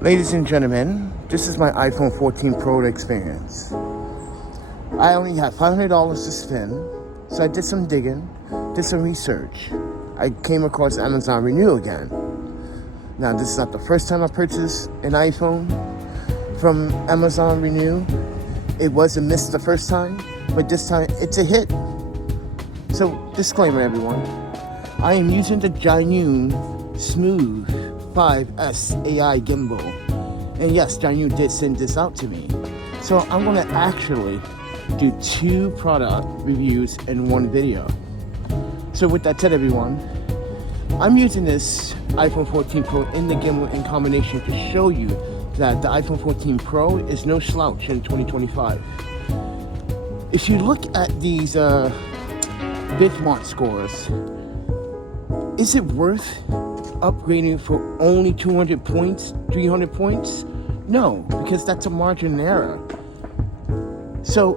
Ladies and gentlemen, this is my iPhone 14 Pro experience. I only have $500 to spend, so I did some digging, did some research. I came across Amazon Renew again. Now, this is not the first time I purchased an iPhone from Amazon Renew. It was a miss the first time, but this time it's a hit. So, disclaimer everyone, I am using the Zhiyun Smooth 5S AI Gimbal. And yes, Zhiyun did send this out to me. So I'm going to actually do 2 product reviews in one video. So with that said everyone, I'm using this iPhone 14 Pro in the gimbal in combination to show you that the iPhone 14 Pro is no slouch in 2025. If you look at these benchmark scores, is it worth upgrading for only 200 points, 300 points? No, because that's a margin error. So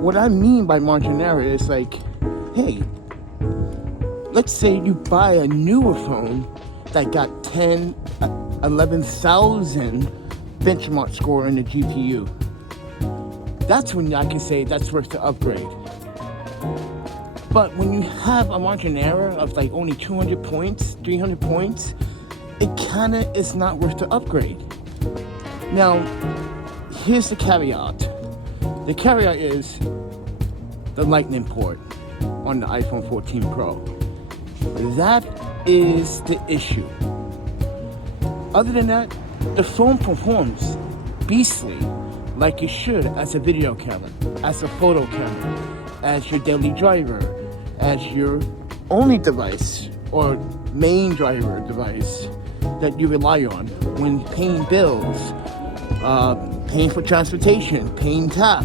what I mean by margin error is like, hey, let's say you buy a newer phone that got 10, 11,000 benchmark score in the GPU. That's when I can say that's worth the upgrade. But when you have a margin error of like only 200 points, 300 points, it kinda is not worth the upgrade. Now, here's the caveat. The caveat is the Lightning port on the iPhone 14 Pro. That is the issue. Other than that, the phone performs beastly like it should as a video camera, as a photo camera, as your daily driver, as your only device or main driver device that you rely on when paying bills, paying for transportation, paying tap.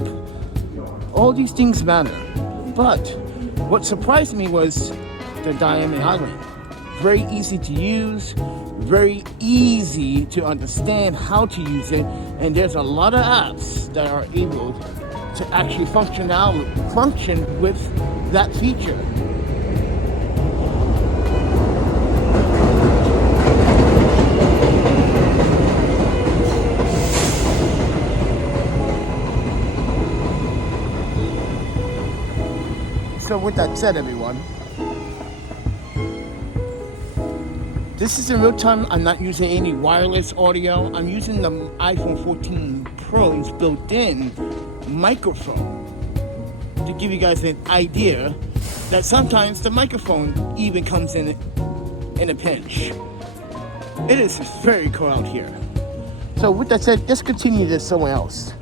All these things matter. But what surprised me was the Diamond Island. Very easy to use, very easy to understand how to use it, and there's a lot of apps that are able to actually function with that feature. So with that said everyone, this is in real time. I'm not using any wireless audio. I'm using the iPhone 14 Pro's built-in microphone to give you guys an idea that sometimes the microphone even comes in a pinch. It is very cold out here. So with that said, let's continue this somewhere else.